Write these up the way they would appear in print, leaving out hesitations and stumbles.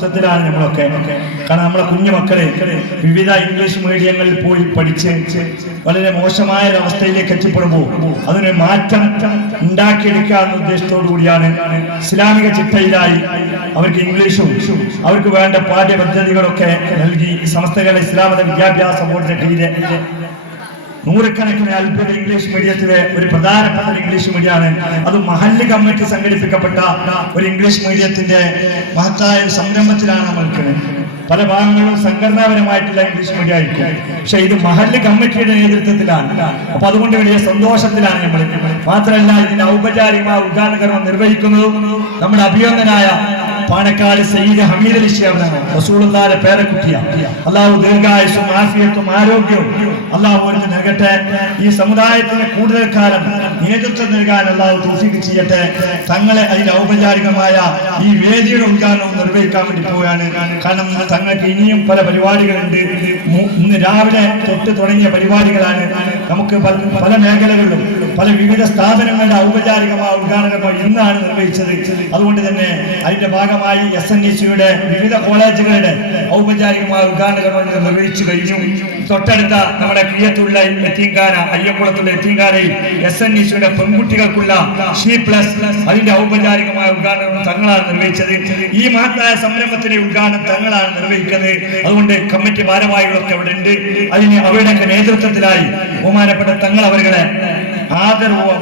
ാണ് നമ്മളൊക്കെ. കാരണം നമ്മളെ കുഞ്ഞു മക്കളെ വിവിധ ഇംഗ്ലീഷ് മീഡിയങ്ങളിൽ പോയി പഠിച്ച് വളരെ മോശമായ ഒരവസ്ഥയിലേക്ക് എത്തിപ്പെടുമ്പോൾ അതിന് മാറ്റം ഉണ്ടാക്കിയെടുക്കുക എന്ന ഉദ്ദേശത്തോടു കൂടിയാണ് ഇസ്ലാമിക ചിട്ടയിലായി അവർക്ക് ഇംഗ്ലീഷും അവർക്ക് വേണ്ട പാഠ്യപദ്ധതികളൊക്കെ നൽകി സമസ്ത കേരള ഇസ്ലാമിക വിദ്യാഭ്യാസ ബോർഡിന്റെ കീഴിലെ നൂറുകണക്കിന് അൽബിർ ഇംഗ്ലീഷ് മീഡിയത്തിലെ ഒരു പ്രധാനപ്പെട്ട ഇംഗ്ലീഷ് മീഡിയമാണ്. അത് മഹല്ല് കമ്മിറ്റി സംഘടിപ്പിക്കപ്പെട്ട ഒരു ഇംഗ്ലീഷ് മീഡിയത്തിന്റെ മഹത്തായ സംരംഭത്തിലാണ് നമ്മൾക്ക്. പല ഭാഗങ്ങളും സംഘടനാപരമായിട്ടുള്ള ഇംഗ്ലീഷ് മീഡിയം ആയിരിക്കും, പക്ഷെ ഇത് മഹല്ല് കമ്മിറ്റിയുടെ നേതൃത്വത്തിലാണ്. അപ്പൊ അതുകൊണ്ട് വലിയ സന്തോഷത്തിലാണ് നമ്മൾ. മാത്രമല്ല, ഇതിന്റെ ഔപചാരികമായ ഉദ്ഘാടന കർമ്മം നിർവഹിക്കുന്നതും നമ്മുടെ അഭിനന്ദനായ പാണക്കാട് സയ്യിദ് ഹമീദ് അലി ശിഹാബ് റസൂലുള്ളാഹിയുടെ പേരക്കുട്ടിയാണ്. അള്ളാഹു ദീർഘായുസ്സും ആഫിയത്തും ആരോഗ്യവും അള്ളാഹു നൽകട്ടെ. ഈ സമുദായത്തിന് കൂടുതൽ കാലം നേതൃത്വം നൽകാൻ അള്ളാഹു തൗഫീഖ് ചെയ്യട്ടെ. തങ്ങളെ അതിന്റെ ഔപചാരികമായ ഈ വേദിയുടെ ഉദ്ഘാടനവും നിർവഹിക്കാൻ വേണ്ടി പോവുകയാണ്. കാരണം തങ്ങൾക്ക് ഇനിയും പല പരിപാടികളുണ്ട്. ഇന്ന് രാവിലെ തൊട്ട് തുടങ്ങിയ പരിപാടികളാണ്. നമുക്ക് പല മേഖലകളിലും പല വിവിധ സ്ഥാപനങ്ങളുടെ ഔപചാരികമായ ഉദ്ഘാടനം ഇന്നാണ് നിർവഹിച്ചത്. അതുകൊണ്ട് തന്നെ അതിന്റെ ഭാഗമായി SNDCയുടെ വിവിധ കോളേജുകളുടെ ഔപചാരികമായ ഉദ്ഘാടനം നിർവഹിച്ചു കഴിഞ്ഞു. തൊട്ടടുത്ത നമ്മുടെ കിയത്തുള്ള എത്തീംഖാന, അയ്യക്കുളത്തുള്ള എത്തീംഖാനയിൽ SNDCയുടെ പെൺകുട്ടികൾക്കുള്ള C+ അതിന്റെ ഔപചാരികമായ ഉദ്ഘാടനം തങ്ങളാണ് നിർവഹിച്ചത്. ഈ മഹത്തായ സംരംഭത്തിന്റെ ഉദ്ഘാടനം തങ്ങളാണ് നിർവഹിക്കുന്നത്. അതുകൊണ്ട് കമ്മിറ്റി ഭാരവാഹികളൊക്കെ അവിടെ ഉണ്ട്. അതിന് അവരുടെ നേതൃത്വത്തിലായി ബഹുമാനപ്പെട്ട തങ്ങൾ അവരുടെ ആദരവും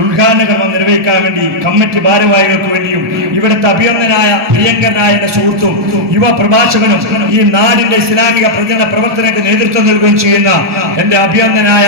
ഉദ്ഘാടന കർമ്മം നിർവഹിക്കാൻ വേണ്ടി കമ്മിറ്റി ഭാരവാഹികൾക്ക് വേണ്ടിയും ഇവിടുത്തെ അഭിനന്ദനായ പ്രിയങ്കരനായ എന്റെ സുഹൃത്തും യുവ പ്രഭാഷകനും ഈ നാടിന്റെ ഇസ്ലാമിക പ്രചരണ പ്രവർത്തനങ്ങൾക്ക് നേതൃത്വം നൽകുകയും ചെയ്യുന്ന എന്റെ അഭിനന്ദനായ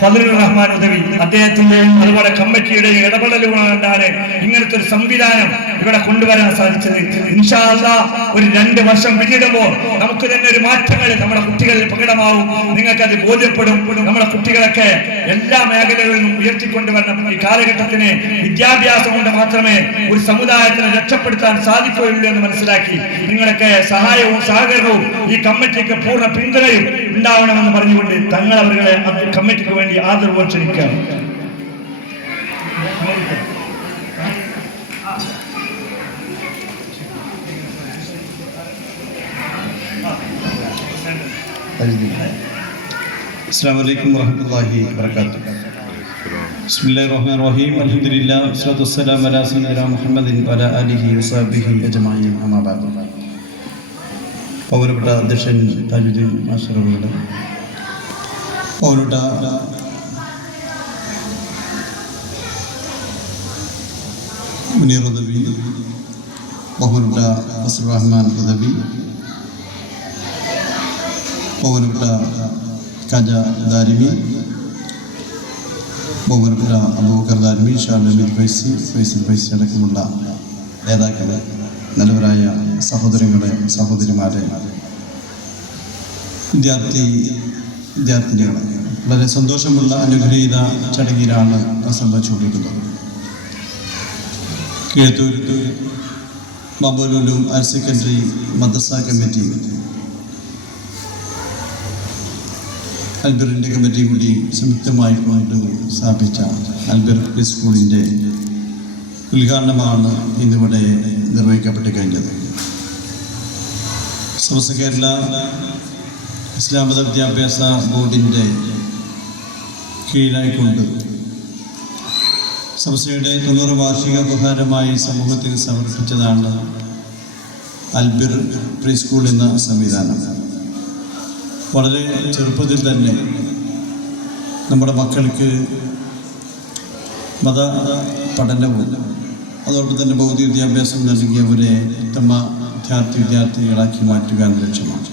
ഫദ്ലുർ റഹ്മാൻ ഉദവി അദ്ദേഹത്തിന്റെയും അതുപോലെ കമ്മിറ്റിയുടെയും ഇടപെടലുകൊണ്ടാണ് ഇങ്ങനത്തെ ഒരു സംവിധാനം ഇവിടെ കൊണ്ടുവരാൻ സാധിച്ചത്. ഇൻഷാ അല്ലാഹ് ഒരു 2 വർഷം പിന്നിടുമ്പോൾ നമുക്ക് തന്നെ ഒരു മാറ്റങ്ങൾ നമ്മുടെ കുട്ടികളിൽ പ്രകടമാവും. നിങ്ങൾക്കത് ബോധ്യപ്പെടും. നമ്മുടെ കുട്ടികളൊക്കെ എല്ലാ മേഖലകളിലും ഉയർത്തിക്കൊണ്ടുവരണം. ഈ കാലഘട്ടത്തിന് വിദ്യാഭ്യാസം കൊണ്ട് മാത്രമേ ഒരു സമുദായത്തിനെ രക്ഷപ്പെടുത്താൻ സാധിക്കുകയുള്ളൂ എന്ന് മനസ്സിലാക്കി നിങ്ങളൊക്കെ സഹായവും സഹകരണവും ഈ കമ്മിറ്റിക്ക് പൂർണ്ണ പിന്തുണയും ഉണ്ടാവണമെന്ന് പറഞ്ഞുകൊണ്ട് തങ്ങൾ അവരുടെ കമ്മിറ്റിക്ക് വേണ്ടി ആദരവ് ക്ഷണിക്കുകയാണ്. അസ്സലാമു അലൈക്കും വറഹ്മത്തുള്ളാഹി വബറകാതുഹു. ബിസ്മില്ലാഹിർ റഹ്മാനിർ റഹീം. അൽഹംദുലില്ലാഹി വസ്സലാത്തു വസ്സലാമു അലാ സയ്യിദിനാ മുഹമ്മദിൻ വഅലാ ആലിഹി വസഹ്ബിഹി അജ്മഈൻ. അമ്മാ ബഅദ്. പൗരപ്പെട്ട അധ്യക്ഷൻ താജുദ്ദീൻ മാസ്റ്റർ അവരുടെ, പൗരപ്പെട്ട മുനീർ ഉദവി, ബഹുമാനപ്പെട്ട ഫസ്ലുർ റഹ്മാൻ ഉദവി, ബഹുമാനപ്പെട്ട ഖാജ ദാരിമി, ബഹുമാനപ്പെട്ട അബൂബക്കർ ദാരിമി, ഷാഹുൽ ഫൈസൽ ഫൈസി അടക്കമുള്ള നേതാക്കളെ, നല്ലവരായ സഹോദരങ്ങളെ, സഹോദരിമാരെ, വിദ്യാർത്ഥിനികളെ, വളരെ സന്തോഷമുള്ള അനുഗ്രഹീത ചടങ്ങിലാണ് സംഭവിച്ചുകൊണ്ടിരിക്കുന്നത്. കീഴത്തൂർ മബൂലുലും ഹയർ സെക്കൻഡറി മദ്രസ കമ്മിറ്റി, അൽബിറിൻ്റെ കമ്മിറ്റി കൂടി സംയുക്തമായി കൊണ്ട് സ്ഥാപിച്ച അൽബിർ സ്കൂളിൻ്റെ ഉദ്ഘാടനമാണ് ഇന്നിവിടെ നിർവഹിക്കപ്പെട്ട് കഴിഞ്ഞത്. സമസ്ത കേരള ഇസ്ലാമിക വിദ്യാഭ്യാസ ബോർഡിൻ്റെ കീഴിലായിക്കൊണ്ട് സമസ്തയുടെ 90 വാർഷിക ഉപഹാരമായി സമൂഹത്തിന് സമർപ്പിച്ചതാണ് അൽബിർ പ്രീ സ്കൂൾ എന്ന സംവിധാനം. വളരെ ചെറുപ്പത്തിൽ തന്നെ നമ്മുടെ മക്കൾക്ക് മത പഠനവും അതോടൊപ്പം തന്നെ ഭൗതിക വിദ്യാഭ്യാസം നൽകിയവരെ ഉത്തമ വിദ്യാർത്ഥികളാക്കി മാറ്റുക എന്ന ലക്ഷ്യമാണ്.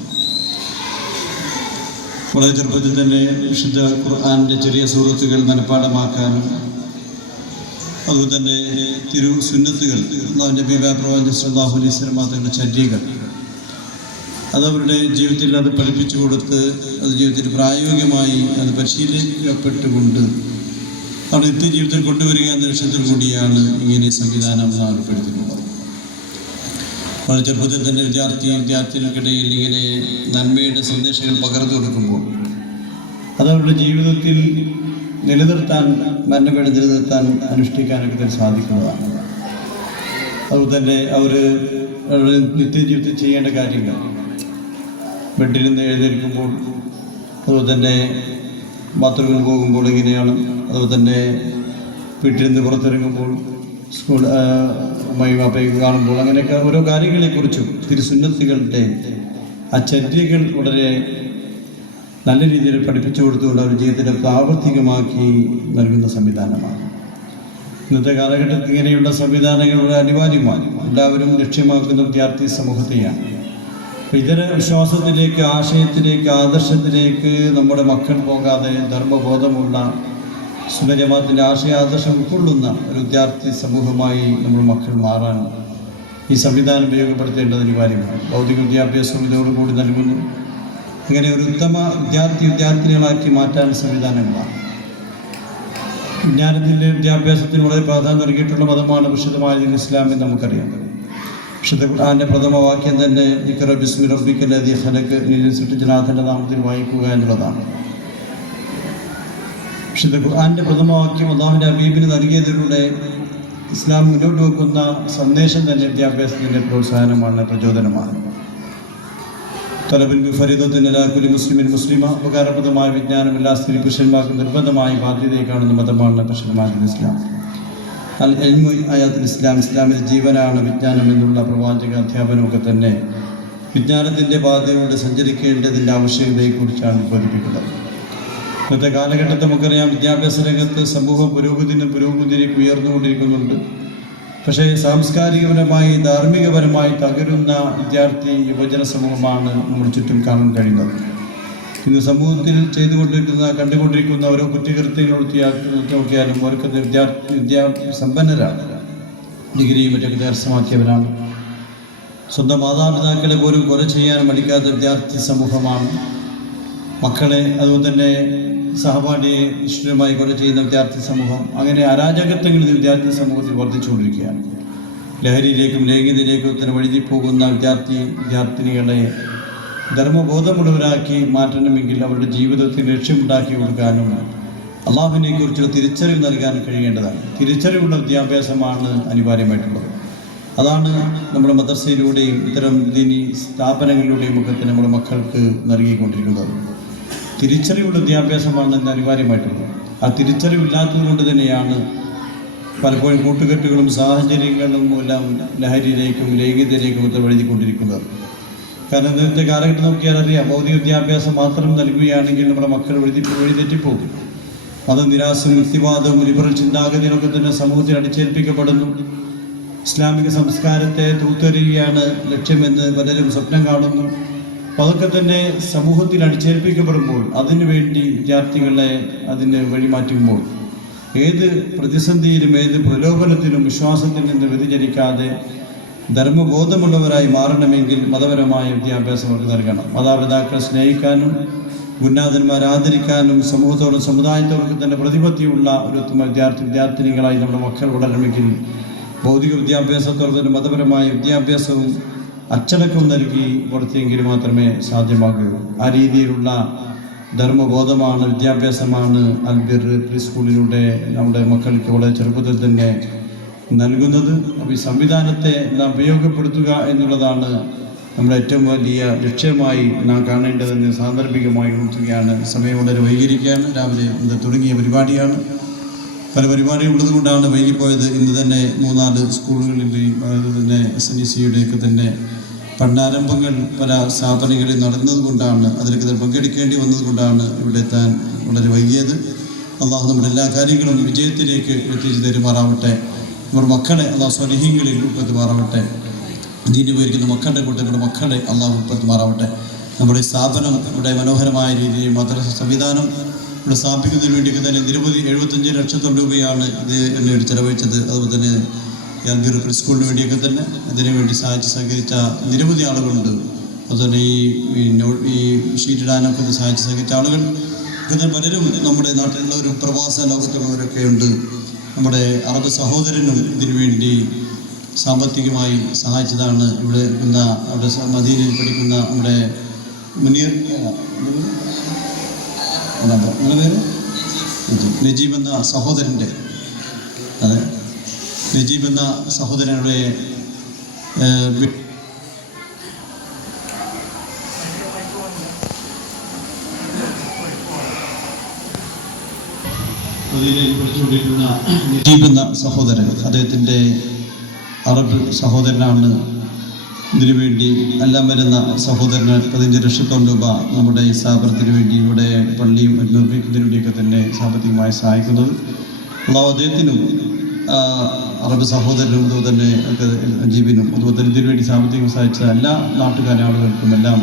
വളരെ ചെറുപ്പത്തിൽ തന്നെ വിശുദ്ധ ഖുർആന്റെ ചെറിയ സൂറത്തുകൾ മനഃപ്പാഠമാക്കാനും അതുപോലെ തന്നെ സുന്നത്തുകൾ നബി പ്രവാചകൻ സല്ലല്ലാഹു അലൈഹി വസല്ലം തങ്ങളുടെ ചര്യകൾ അതവരുടെ ജീവിതത്തിൽ അത് പഠിപ്പിച്ചു കൊടുത്ത് അത് ജീവിതത്തിൽ പ്രായോഗികമായി അത് പരിശീലിക്കപ്പെട്ടുകൊണ്ട് അവിടെ നിത്യജീവിതത്തിൽ കൊണ്ടുവരിക എന്ന ലക്ഷ്യത്തിൽ കൂടിയാണ് ഇങ്ങനെ സംവിധാനം ഏർപ്പെടുത്തിയിട്ടുള്ളത്. വളരെ ചെറുപ്പത്തിൽ തന്നെ വിദ്യാർത്ഥികൾക്കിടയിൽ ഇങ്ങനെ നന്മയുടെ സന്ദേശങ്ങൾ പകർന്നു കൊടുക്കുമ്പോൾ അതവരുടെ ജീവിതത്തിൽ നിലനിർത്താൻ, മരണവേള നിലനിർത്താൻ, അനുഷ്ഠിക്കാനൊക്കെ തന്നെ സാധിക്കുന്നതാണ്. അതുപോലെ തന്നെ അവർ നിത്യജീവിതത്തിൽ ചെയ്യേണ്ട കാര്യങ്ങൾ, ബെഡിൽ നിന്ന് എഴുന്നേൽക്കുമ്പോൾ, അതുപോലെ തന്നെ ബാത്റൂമിൽ പോകുമ്പോൾ എങ്ങനെയാണ്, അതുപോലെ തന്നെ വീട്ടിൽ നിന്ന് പുറത്തിറങ്ങുമ്പോൾ, സ്കൂൾ ഉമ്മയും അപ്പയും കാണുമ്പോൾ, അങ്ങനെയൊക്കെ ഓരോ കാര്യങ്ങളെക്കുറിച്ചും തിരുസുന്നത്തുകളുടെ ആ ചര്യകൾ വളരെ നല്ല രീതിയിൽ പഠിപ്പിച്ചു കൊടുത്തുകൊണ്ട് അവർ ജീവിതത്തിൽ പ്രാവർത്തികമാക്കി നൽകുന്ന സംവിധാനമാണ്. ഇന്നത്തെ കാലഘട്ടത്തിൽ ഇങ്ങനെയുള്ള സംവിധാനങ്ങൾ വളരെ അനിവാര്യമാണ്. എല്ലാവരും ലക്ഷ്യമാക്കുന്ന വിദ്യാർത്ഥി സമൂഹത്തെയാണ്. ഇതര വിശ്വാസത്തിലേക്ക്, ആശയത്തിലേക്ക്, ആദർശത്തിലേക്ക് നമ്മുടെ മക്കൾ പോകാതെ ധർമ്മബോധമുള്ള സുന്നജമാത്തിൻ്റെ ആശയാദർശം ഉൾക്കൊള്ളുന്ന ഒരു വിദ്യാർത്ഥി സമൂഹമായി നമ്മുടെ മക്കൾ മാറാൻ ഈ സംവിധാനം ഉപയോഗപ്പെടുത്തേണ്ടത് അനിവാര്യമാണ്. ഭൗതിക വിദ്യാഭ്യാസം ഇതോടുകൂടി നൽകുന്നു. അങ്ങനെ ഒരു ഉത്തമ വിദ്യാർത്ഥിനികളാക്കി മാറ്റാൻ സംവിധാനങ്ങളാണ്. വിജ്ഞാനത്തിൻ്റെ വിദ്യാഭ്യാസത്തിന് വളരെ പ്രാധാന്യം നൽകിയിട്ടുള്ള മതമാണ് വിശുദ്ധമായ ഇസ്ലാം എന്ന് നമുക്കറിയാം. വിശുദ്ധ ഖുർആന്റെ പ്രഥമ വാക്യം തന്നെ ഇഖ്റ ബിസ്മി റബ്ബിക്കൽ ലദീ ഖലഖ്, നിന്നെ സൃഷ്ടിച്ച നാഥന്റെ നാമത്തിൽ വായിക്കുക എന്നുള്ളതാണ്. വിശുദ്ധ ഖുർആന്റെ പ്രഥമ വാക്യം അല്ലാഹുവിന്റെ ഹബീബിന് നൽകിയതിലൂടെ ഇസ്ലാം മുന്നോട്ട് വെക്കുന്ന സന്ദേശം തന്നെ വിദ്യാഭ്യാസത്തിൻ്റെ പ്രോത്സാഹനമാണ്, പ്രചോദനമാണ്. തലബിൽ ഫരീദത്തുൻ അലാ കുല്ലി മുസ്ലിമിൻ മുസ്ലിമ, ഉപകാരപ്രദമായ വിജ്ഞാനം എല്ലാ സ്ത്രീ പുരുഷന്മാർക്കും നിർബന്ധമായി ബാധ്യതയെ കാണുന്ന മതമാണ് പരിശുദ്ധമായ ഇസ്ലാം. അൽ ഇൽമു ഹയാത്തുൽ ഇസ്ലാം, ഇസ്ലാമിൻ്റെ ജീവനാണ് വിജ്ഞാനം എന്നുള്ള പ്രവാചക അധ്യാപനമൊക്കെ തന്നെ വിജ്ഞാനത്തിൻ്റെ പാതയിലൂടെ സഞ്ചരിക്കേണ്ടതിൻ്റെ ആവശ്യകതയെക്കുറിച്ചാണ് ബോധിപ്പിക്കുന്നത്. ഇന്നത്തെ കാലഘട്ടത്തിൽ നമുക്കറിയാം, വിദ്യാഭ്യാസ രംഗത്ത് സമൂഹം പുരോഗതിയിലേക്ക് ഉയർന്നുകൊണ്ടിരിക്കുന്നുണ്ട്. പക്ഷേ സാംസ്കാരികപരമായി, ധാർമ്മികപരമായി തകരുന്ന വിദ്യാർത്ഥി യുവജന സമൂഹമാണ് നമ്മുടെ ചുറ്റും കാണാൻ കഴിയുന്നത്. ഇന്ന് സമൂഹത്തിൽ കണ്ടുകൊണ്ടിരിക്കുന്ന ഓരോ കുറ്റകൃത്യങ്ങൾ നോക്കിയാലും അവർക്ക് സമ്പന്നരാണ്, ഡിഗ്രിയും മറ്റൊക്കെ കരസ്ഥമാക്കിയവരാണ്. സ്വന്തം മാതാപിതാക്കളെ പോലും കൊല ചെയ്യാൻ മടിക്കാത്ത വിദ്യാർത്ഥി സമൂഹമാണ്. മക്കളെ അതുപോലെ തന്നെ സഹപാഠിയെ ഇഷ്ടമായി കൊല ചെയ്യുന്ന വിദ്യാർത്ഥി സമൂഹം. അങ്ങനെ അരാജകത്വങ്ങളിൽ വിദ്യാർത്ഥി സമൂഹത്തിൽ വർദ്ധിച്ചുകൊണ്ടിരിക്കുകയാണ്. ലഹരിയിലേക്കും ലൈംഗികതയിലേക്കും തന്നെ വഴുതിപ്പോകുന്ന വിദ്യാർത്ഥിനികളെ ധർമ്മബോധമുള്ളവരാക്കി മാറ്റണമെങ്കിൽ അവരുടെ ജീവിതത്തിൽ ലക്ഷ്യമുണ്ടാക്കി കൊടുക്കാനും അള്ളാഹുവിനെ കുറിച്ചുള്ള തിരിച്ചറിവ് നൽകാൻ കഴിയേണ്ടതാണ്. തിരിച്ചറിവുള്ള വിദ്യാഭ്യാസമാണ് അനിവാര്യമായിട്ടുള്ളത്. അതാണ് നമ്മുടെ മദ്രസയിലൂടെയും ഇത്തരം ദീനി സ്ഥാപനങ്ങളിലൂടെയും ഒക്കെ തന്നെ നമ്മുടെ മക്കൾക്ക് നൽകിക്കൊണ്ടിരിക്കുന്നത്. തിരിച്ചറിവുള്ള വിദ്യാഭ്യാസമാണ് ഇന്ന് അനിവാര്യമായിട്ടുള്ളത്. ആ തിരിച്ചറിവില്ലാത്തത് കൊണ്ട് തന്നെയാണ് പലപ്പോഴും കൂട്ടുകെട്ടുകളും സാഹചര്യങ്ങളും മൂലം ലഹരിയിലേക്കും ലൈംഗികതയിലേക്കും ഒക്കെ വഴുതിക്കൊണ്ടിരിക്കുന്നത്. കാരണം ഇന്നത്തെ കാലഘട്ടം നോക്കിയാൽ അറിയാം, ഭൗതിക വിദ്യാഭ്യാസം മാത്രം നൽകുകയാണെങ്കിൽ നമ്മുടെ മക്കൾ വഴിതെറ്റിപ്പോകും. മതനിരാശയും യുക്തിവാദവും ലിബറൽ ചിന്താഗതികളൊക്കെ തന്നെ സമൂഹത്തിൽ അടിച്ചേൽപ്പിക്കപ്പെടുന്നു. ഇസ്ലാമിക സംസ്കാരത്തെ തൂത്തെറിയുകയാണ് ലക്ഷ്യമെന്ന് പലരും സ്വപ്നം കാണുന്നു. അപ്പോൾ അതൊക്കെ തന്നെ സമൂഹത്തിൽ അടിച്ചേൽപ്പിക്കപ്പെടുമ്പോൾ അതിനുവേണ്ടി വിദ്യാർത്ഥികളെ അതിന് വഴിമാറ്റുമ്പോൾ ഏത് പ്രതിസന്ധിയിലും ഏത് പ്രലോഭനത്തിലും വിശ്വാസത്തിൽ നിന്ന് വ്യതിചലിക്കാതെ ധർമ്മബോധമുള്ളവരായി മാറണമെങ്കിൽ മതപരമായ വിദ്യാഭ്യാസം അവർക്ക് നൽകണം. മാതാപിതാക്കളെ സ്നേഹിക്കാനും ഗുരുനാഥന്മാരെ ആദരിക്കാനും സമൂഹത്തോടും സമുദായത്തോടൊക്കെ തന്നെ പ്രതിപത്തിയുള്ള ഒരു ഉത്തമ വിദ്യാർത്ഥിനികളായി നമ്മുടെ മക്കൾ വളരണമെങ്കിൽ ഭൗതിക വിദ്യാഭ്യാസത്തോടെ തന്നെ മതപരമായ വിദ്യാഭ്യാസവും അച്ചടക്കവും നൽകി കൊടുത്തെങ്കിൽ മാത്രമേ സാധ്യമാകൂ. ആ രീതിയിലുള്ള ധർമ്മബോധമാണ്, വിദ്യാഭ്യാസമാണ് അൽബിർ പ്രീ സ്കൂളിലൂടെ നമ്മുടെ മക്കൾക്ക് വളരെ ചെറുപ്പത്തിൽ തന്നെ നൽകുന്നത്. അപ്പോൾ ഈ സംവിധാനത്തെ നാം ഉപയോഗപ്പെടുത്തുക എന്നുള്ളതാണ് നമ്മുടെ ഏറ്റവും വലിയ ലക്ഷ്യമായി നാം കാണേണ്ടതെന്ന് സാന്ദർഭികമായി ഉണർത്തുകയാണ്. സമയം വളരെ വൈകിയിരിക്കുകയാണ്. രാവിലെ ഇന്ന് തുടങ്ങിയ പരിപാടിയാണ്. പല പരിപാടികൾ ഉള്ളതുകൊണ്ടാണ് വൈകിപ്പോയത്. ഇന്ന് തന്നെ 3-4 സ്കൂളുകളിലെയും അതുപോലെ തന്നെ SNECയുടെയൊക്കെ തന്നെ പഠനാരംഭങ്ങൾ പല സ്ഥാപനങ്ങളിൽ നടന്നതുകൊണ്ടാണ്, അതിലൊക്കെ പങ്കെടുക്കേണ്ടി വന്നതുകൊണ്ടാണ് ഇവിടെ എത്താൻ വളരെ വൈകിയത്. അള്ളാഹു നമ്മുടെ എല്ലാ കാര്യങ്ങളും വിജയത്തിലേക്ക് എത്തിച്ചു തരുമാറാവട്ടെ. നമ്മുടെ മക്കളെ അള്ളാഹു സ്വലിഹീങ്ങളിൽ ഉൾപ്പെടുത്തുമാറാവട്ടെ. ദീന് ഉപയോഗിക്കുന്ന മക്കളുടെ കൂട്ടങ്ങളുടെ മക്കളെ അള്ളാഹു ഉൾപ്പെടുത്തുമാറാവട്ടെ. നമ്മുടെ സ്ഥാപനം ഇവിടെ മനോഹരമായ രീതിയിൽ മദ്രസ സംവിധാനം ഇവിടെ സ്ഥാപിക്കുന്നതിന് വേണ്ടിയൊക്കെ തന്നെ നിരവധി 75 ലക്ഷത്തോളം രൂപയാണ് ഇത് എന്നെ ചെലവഴിച്ചത്. അതുപോലെ തന്നെ അൽബിർ പ്രീ സ്കൂളിന് വേണ്ടിയൊക്കെ തന്നെ ഇതിനു വേണ്ടി സഹകരിച്ച നിരവധി ആളുകളുണ്ട്. അതുപോലെ ഈ ഷീറ്റിടാനൊക്കെ സഹകരിച്ച ആളുകൾ പിന്നെ പലരും നമ്മുടെ നാട്ടിലുള്ളവരും പ്രവാസ ലോകത്തുള്ളവരൊക്കെ ഉണ്ട്. നമ്മുടെ അറബ് സഹോദരനും ഇതിനു വേണ്ടി സാമ്പത്തികമായി സഹായിച്ചതാണ്. ഇവിടെ അവിടെ മദീനയിൽ പഠിക്കുന്ന നമ്മുടെ മുനീർ പേര് നജീബ് എന്ന സഹോദരൻ്റെ നജീബ് എന്ന സഹോദരനുടെ പ്രതിയിൽ പഠിച്ചുകൊണ്ടിരിക്കുന്ന നജീബ് എന്ന സഹോദരൻ, അദ്ദേഹത്തിൻ്റെ അറബ് സഹോദരനാണ്. ഇതിനുവേണ്ടി എല്ലാം വരുന്ന സഹോദരന് 15 ലക്ഷത്തോളം രൂപ നമ്മുടെ ഈ സ്ഥാപനത്തിന് വേണ്ടി ഇവിടെ പള്ളിയും നിർമ്മിക്കുന്നതിന് വേണ്ടിയൊക്കെ തന്നെ സാമ്പത്തികമായി സഹായിക്കുന്നത്. അള്ളാഹു അദ്ദേഹത്തിനും അറബ് സഹോദരനും അതുപോലെ തന്നെ നജീബിനും അതുപോലെ തന്നെ ഇതിനു വേണ്ടി സാമ്പത്തികം സഹായിച്ച എല്ലാ നാട്ടുകാരെ ആളുകൾക്കും എല്ലാം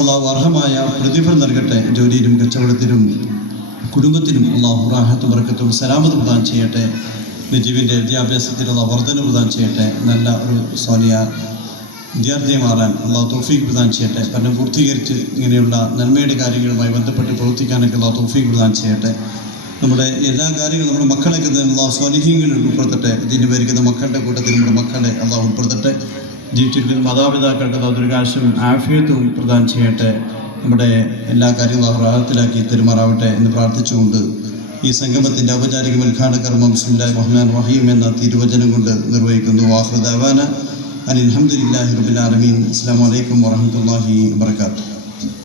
അള്ളാഹു അർഹമായ പ്രതിഫലം നൽകട്ടെ. ജോലിയിലും കച്ചവടത്തിലും കുടുംബത്തിനും അള്ളാഹു റാഹത്തും ബർക്കത്തും സലാമത്ത് പ്രദാനം ചെയ്യട്ടെ. നജീബിൻ്റെ വിദ്യാഭ്യാസത്തിൽ അള്ളാഹു വർധന പ്രദാനം ചെയ്യട്ടെ. നല്ല ഒരു സോനിയ വിദ്യാർത്ഥിയെ മാറാൻ അള്ളാഹു തൗഫീഖ് പ്രദാനം ചെയ്യട്ടെ. പഠനം പൂർത്തീകരിച്ച് ഇങ്ങനെയുള്ള നന്മയുടെ കാര്യങ്ങളുമായി ബന്ധപ്പെട്ട് പ്രവർത്തിക്കാനൊക്കെ അള്ളാഹു തൗഫീഖ് പ്രദാനം ചെയ്യട്ടെ. നമ്മുടെ എല്ലാ കാര്യങ്ങളും നമ്മുടെ മക്കളെയൊക്കെ തന്നെ അള്ളാഹു സ്വാലിഹീങ്ങളിൽ ഉൾപ്പെടുത്തട്ടെ. ഇതിന് പേരിക്കുന്ന മക്കളുടെ കൂട്ടത്തിൽ നമ്മുടെ മക്കളെ അള്ളാഹു ഉൾപ്പെടുത്തട്ടെ. ജീവിച്ചിരിക്കുന്ന മാതാപിതാക്കൾക്ക് അള്ളാഹു ദീർഘായുസ്സും ആഫിയത്തും പ്രദാനം ചെയ്യട്ടെ. നമ്മുടെ എല്ലാ കാര്യങ്ങളും അള്ളാഹു റാഹത്തിലാക്കി തെരുമാറാവട്ടെ എന്ന് പ്രാർത്ഥിച്ചുകൊണ്ട് ഈ സംഗമത്തിൻ്റെ ഔപചാരിക ഉദ്ഘാടന കർമ്മം ബിസ്മില്ലാഹിർ റഹ്മാനിർ റഹീം എന്ന തിരുവചനം കൊണ്ട് നിർവഹിക്കുന്നു. വാഖിറു ദഅവാന അനിൽ ഹംദുലില്ലാഹി റബ്ബിൽ ആലമീൻ. അസ്സലാമു അലൈക്കും വറഹ്മത്തുള്ളാഹി വബറകാതുഹു.